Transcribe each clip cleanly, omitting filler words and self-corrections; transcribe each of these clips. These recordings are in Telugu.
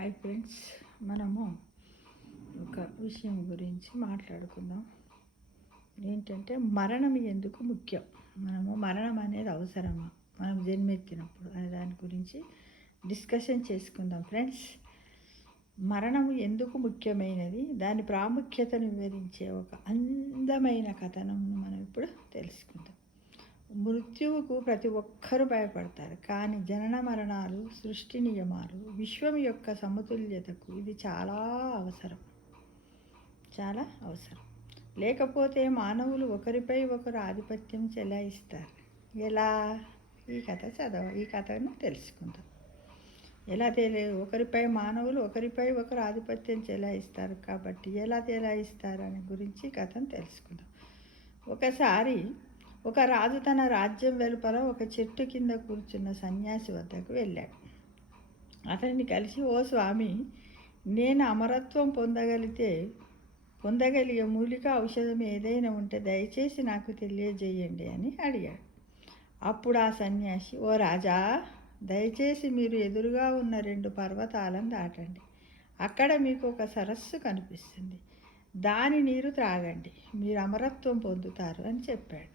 హాయ్ ఫ్రెండ్స్, మనము ఒక విషయం గురించి మాట్లాడుకుందాం. ఏంటంటే మరణం ఎందుకు ముఖ్యం, మరణం అనేది అవసరమా మనం జన్మెత్తినప్పుడు అనే దాని గురించి డిస్కషన్ చేసుకుందాం. ఫ్రెండ్స్, మరణం ఎందుకు ముఖ్యమైనది, దాని ప్రాముఖ్యతను వివరించే ఒక అందమైన కథనం మనం ఇప్పుడు తెలుసుకుందాం. మృత్యువుకు ప్రతి ఒక్కరూ భయపడతారు, కానీ జనన మరణాలు, సృష్టి నియమాలు, విశ్వం యొక్క సమతుల్యతకు ఇది చాలా అవసరం. లేకపోతే మానవులు ఒకరిపై ఒకరు ఆధిపత్యం చెలాయిస్తారు. ఎలా? ఈ కథను తెలుసుకుందాం. ఎలా మానవులు ఒకరిపై ఒకరు ఆధిపత్యం చెలాయిస్తారు కాబట్టి ఎలా చెలాయిస్తారు అనే గురించి కథను తెలుసుకుందాం. ఒకసారి ఒక రాజు తన రాజ్యం వెలుపల ఒక చెట్టు కింద కూర్చున్న సన్యాసి వద్దకు వెళ్ళాడు. అతన్ని కలిసి, ఓ స్వామి, నేను అమరత్వం పొందగలిగే మూలిక ఔషధం ఏదైనా ఉంటే దయచేసి నాకు తెలియజేయండి అని అడిగాడు. అప్పుడు ఆ సన్యాసి, ఓ రాజా, దయచేసి మీరు ఎదురుగా ఉన్న 2 పర్వతాలను దాటండి. అక్కడ మీకు ఒక సరస్సు కనిపిస్తుంది. దాని నీరు త్రాగండి, మీరు అమరత్వం పొందుతారు అని చెప్పాడు.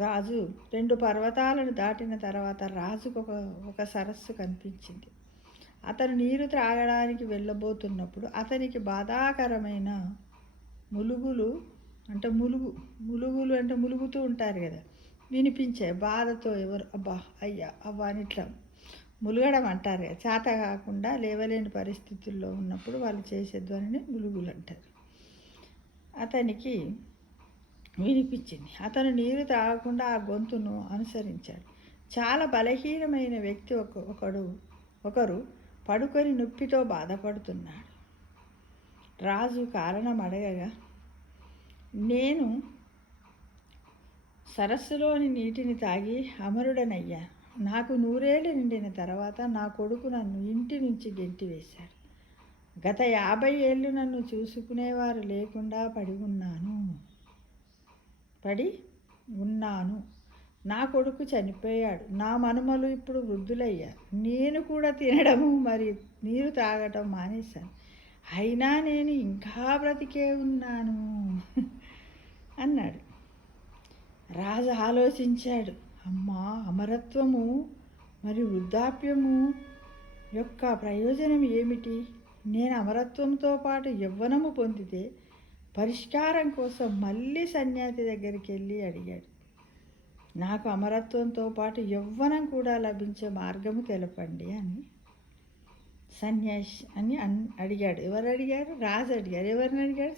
రాజు 2 పర్వతాలను దాటిన తర్వాత రాజుకు ఒక సరస్సు కనిపించింది. అతను నీరు త్రాగడానికి వెళ్ళబోతున్నప్పుడు అతనికి బాధాకరమైన ములుగులు అంటే ములుగుతూ ఉంటారు కదా, వినిపించాయి. బాధతో ఎవరు అబ్బా అయ్యా అవ్వా అని ఇట్లా ములుగడం అంటారు కదా, చేత కాకుండా లేవలేని పరిస్థితుల్లో ఉన్నప్పుడు వాళ్ళు చేసే ధ్వనిని ములుగులు అంటారు. అతనికి వినిపించింది. అతను నీరు తాగకుండా ఆ గొంతును అనుసరించాడు. చాలా బలహీనమైన వ్యక్తి ఒకరు పడుకొని నొప్పితో బాధపడుతున్నాడు. రాజు కారణం అడగగా, నేను సరస్సులోని నీటిని తాగి అమరుడనయ్యా. నాకు 100 ఏళ్ళు నిండిన తర్వాత నా కొడుకు నన్ను ఇంటి నుంచి గెంటివేశాడు. గత 50 ఏళ్ళు నన్ను చూసుకునేవారు లేకుండా పడి ఉన్నాను. నా కొడుకు చనిపోయాడు. నా మనుమలు ఇప్పుడు వృద్ధులయ్యారు. నేను కూడా తినడము మరి నీరు తాగటం మానేశాను. అయినా నేను ఇంకా బ్రతికే ఉన్నాను అన్నాడు. రాజు ఆలోచించాడు. అమ్మా, అమరత్వము మరియు వృద్ధాప్యము యొక్క ప్రయోజనం ఏమిటి? నేను అమరత్వంతో పాటు యవ్వనము పొందితే పరిష్కారం కోసం మళ్ళీ సన్యాసి దగ్గరికి వెళ్ళి అడిగాడు. నాకు అమరత్వంతో పాటు యవ్వనం కూడా లభించే మార్గము తెలపండి అని సన్యాసి అడిగాడు. ఎవరు అడిగారు? రాజు అడిగారు. ఎవరిని అడిగాడు?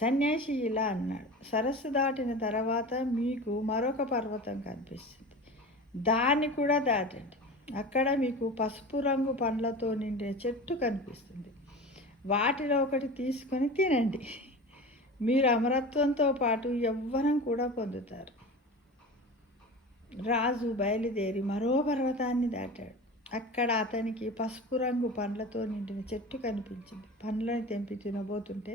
సన్యాసి ఇలా అన్నాడు, సరస్సు దాటిన తర్వాత మీకు మరొక పర్వతం కనిపిస్తుంది. దాన్ని కూడా దాటండి. అక్కడ మీకు పసుపు రంగు పండ్లతో నిండిన చెట్టు కనిపిస్తుంది. వాటిలో ఒకటి తీసుకొని తినండి. మీరు అమరత్వంతో పాటు యవ్వనం కూడా పొందుతారు. రాజు బయలుదేరి మరో పర్వతాన్ని దాటాడు. అక్కడ అతనికి పసుపు రంగు పండ్లతో నిండిన చెట్టు కనిపించింది. పండ్లను తెంపి తినబోతుంటే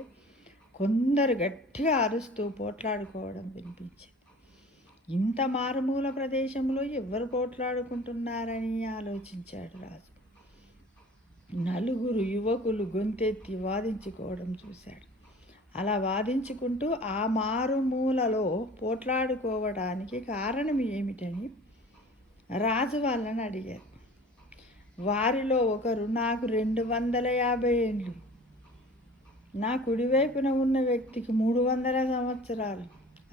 కొందరు గట్టిగా అరుస్తూ పోట్లాడుకోవడం వినిపించింది. ఇంత మారుమూల ప్రదేశంలో ఎవరు పోట్లాడుకుంటున్నారని ఆలోచించాడు రాజు. 4 యువకులు గొంతెత్తి వాదించుకోవడం చూశాడు. అలా వాదించుకుంటూ ఆ మారుమూలలో పోట్లాడుకోవడానికి కారణం ఏమిటని రాజు వాళ్ళని అడిగారు. వారిలో ఒకరు, నాకు 250 ఏండ్లు, నా కుడివైపున ఉన్న వ్యక్తికి 300 సంవత్సరాలు,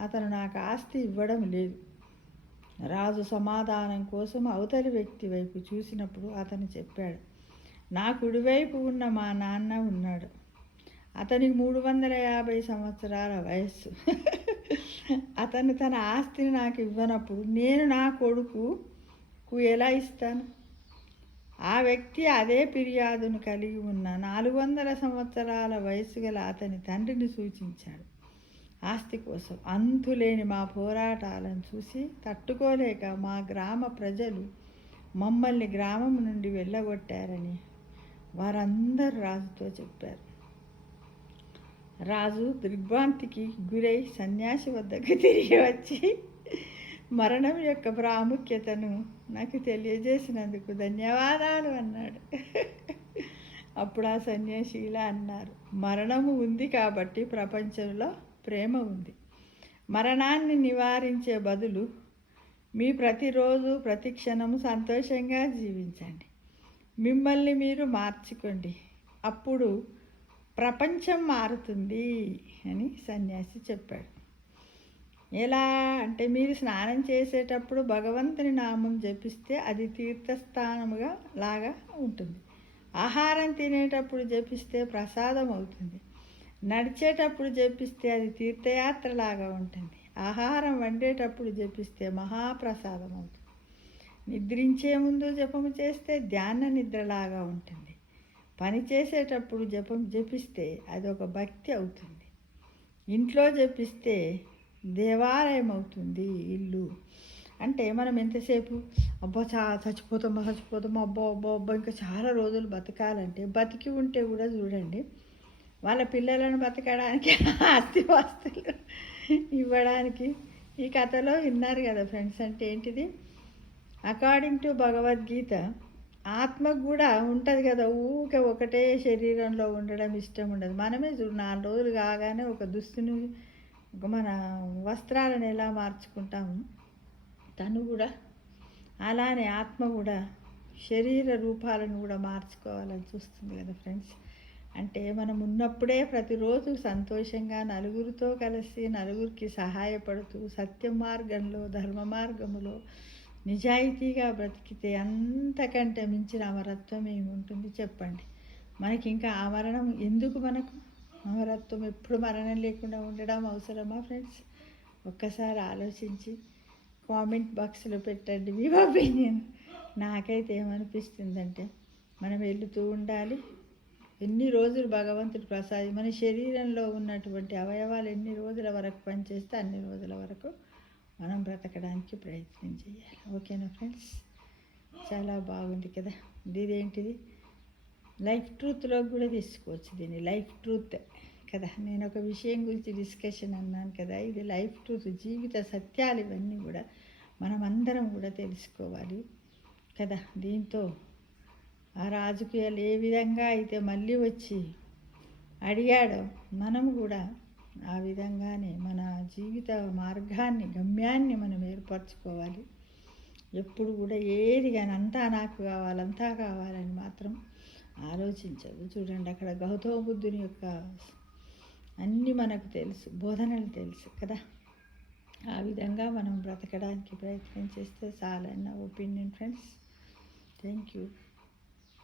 అతను నాకు ఆస్తి ఇవ్వడం లేదు. రాజు సమాధానం కోసం అవతలి వ్యక్తి వైపు చూసినప్పుడు అతను చెప్పాడు, నా కుడివైపు ఉన్న మా నాన్న ఉన్నాడు. అతనికి 350 సంవత్సరాల వయస్సు. అతను తన ఆస్తిని నాకు ఇవ్వనప్పుడు నేను నా కొడుకుకు ఎలా ఇస్తాను? ఆ వ్యక్తి అదే ఫిర్యాదును కలిగి ఉన్న 400 సంవత్సరాల వయసు గల అతని తండ్రిని సూచించాడు. ఆస్తి కోసం అంతులేని మా పోరాటాలను చూసి తట్టుకోలేక మా గ్రామ ప్రజలు మమ్మల్ని గ్రామం నుండి వెళ్ళగొట్టారని వారందరూ రాజుతో చెప్పారు. రాజు దిగ్భ్రాంతికి గురై సన్యాసి వద్దకు తిరిగి వచ్చి మరణం యొక్క ప్రాముఖ్యతను నాకు తెలియజేసినందుకు ధన్యవాదాలు అన్నాడు. అప్పుడు ఆ సన్యాసి ఇలా అన్నారు, మరణము ఉంది కాబట్టి ప్రపంచంలో ప్రేమ ఉంది. మరణాన్ని నివారించే బదులు మీ ప్రతిరోజు ప్రతి క్షణము సంతోషంగా జీవించండి. మిమ్మల్ని మీరు మార్చుకోండి, అప్పుడు ప్రపంచం మారుతుంది అని సన్యాసి చెప్పాడు. ఎలా అంటే, మీరు స్నానం చేసేటప్పుడు భగవంతుని నామం జపిస్తే అది తీర్థస్థానముగా లాగా ఉంటుంది. ఆహారం తినేటప్పుడు జపిస్తే ప్రసాదం అవుతుంది. నడిచేటప్పుడు జపిస్తే అది తీర్థయాత్రలాగా ఉంటుంది. ఆహారం వండేటప్పుడు జపిస్తే మహాప్రసాదం అవుతుంది. నిద్రించే ముందు జపము చేస్తే ధ్యాన నిద్రలాగా ఉంటుంది. పని చేసేటప్పుడు జపిస్తే అది ఒక భక్తి అవుతుంది. ఇంట్లో జపిస్తే దేవాలయం అవుతుంది ఇల్లు. అంటే మనం ఎంతసేపు అబ్బా చచ్చిపోతామా అబ్బా ఇంకా చాలా రోజులు బతకాలంటే, బతికి ఉంటే కూడా చూడండి, వాళ్ళ పిల్లలను బతకడానికి ఆస్తిపాస్తులు ఇవ్వడానికి. ఈ కథలో విన్నారు కదా ఫ్రెండ్స్. అంటే ఏంటిది? అకార్డింగ్ టు భగవద్గీత, ఆత్మకు కూడా ఉంటుంది కదా, ఊరికే ఒకటే శరీరంలో ఉండడం ఇష్టం ఉండదు. మనమే చూడు 4 రోజులు కాగానే ఒక దుస్తుని, మన వస్త్రాలను ఎలా మార్చుకుంటాము, తను కూడా అలానే ఆత్మ కూడా శరీర రూపాలను కూడా మార్చుకోవాలని చూస్తుంది కదా ఫ్రెండ్స్. అంటే మనం ఉన్నప్పుడే ప్రతిరోజు సంతోషంగా నలుగురితో కలిసి నలుగురికి సహాయపడుతూ సత్య మార్గంలో ధర్మ మార్గములో నిజాయితీగా బ్రతికితే అంతకంటే మించిన అమరత్వం ఏముంటుంది చెప్పండి. మనకి ఇంకా ఆ మరణం ఎందుకు? మనకు అమరత్వం ఎప్పుడు మరణం లేకుండా ఉండడం అవసరమా ఫ్రెండ్స్? ఒక్కసారి ఆలోచించి కామెంట్ బాక్స్లో పెట్టండి మీ ఒపీనియన్. నాకైతే ఏమనిపిస్తుందంటే, మనం వెళుతూ ఉండాలి. ఎన్ని రోజులు భగవంతుడు మన శరీరంలో ఉన్నటువంటి అవయవాలు ఎన్ని రోజుల వరకు పనిచేస్తే అన్ని రోజుల వరకు మనం బ్రతకడానికి ప్రయత్నం చేయాలి. ఓకేనా ఫ్రెండ్స్? చాలా బాగుంది కదా. ఇదేంటిది? లైఫ్ ట్రూత్లో కూడా తీసుకోవచ్చు దీన్ని. లైఫ్ ట్రూత్ కదా. నేను ఒక విషయం గురించి డిస్కషన్ అన్నాను కదా, ఇది లైఫ్ ట్రూత్, జీవిత సత్యాలు. ఇవన్నీ కూడా మనం అందరం కూడా తెలుసుకోవాలి కదా. దీంతో ఆ రాజకీయాలు ఏ విధంగా అయితే మళ్ళీ వచ్చి అడిగాడో, మనం కూడా ఆ విధంగానే మన జీవిత మార్గాన్ని, గమ్యాన్ని మనం ఏర్పరచుకోవాలి. ఎప్పుడు కూడా ఏది కానీ అంతా నాకు కావాలి, అంతా కావాలని మాత్రం ఆలోచించదు. చూడండి, అక్కడ గౌతమ బుద్ధుని యొక్క అన్నీ మనకు తెలుసు, బోధనలు తెలుసు కదా. ఆ విధంగా మనం బ్రతకడానికి ప్రయత్నం చేస్తే చాలన్న ఒపీనియన్ ఫ్రెండ్స్. Thank you.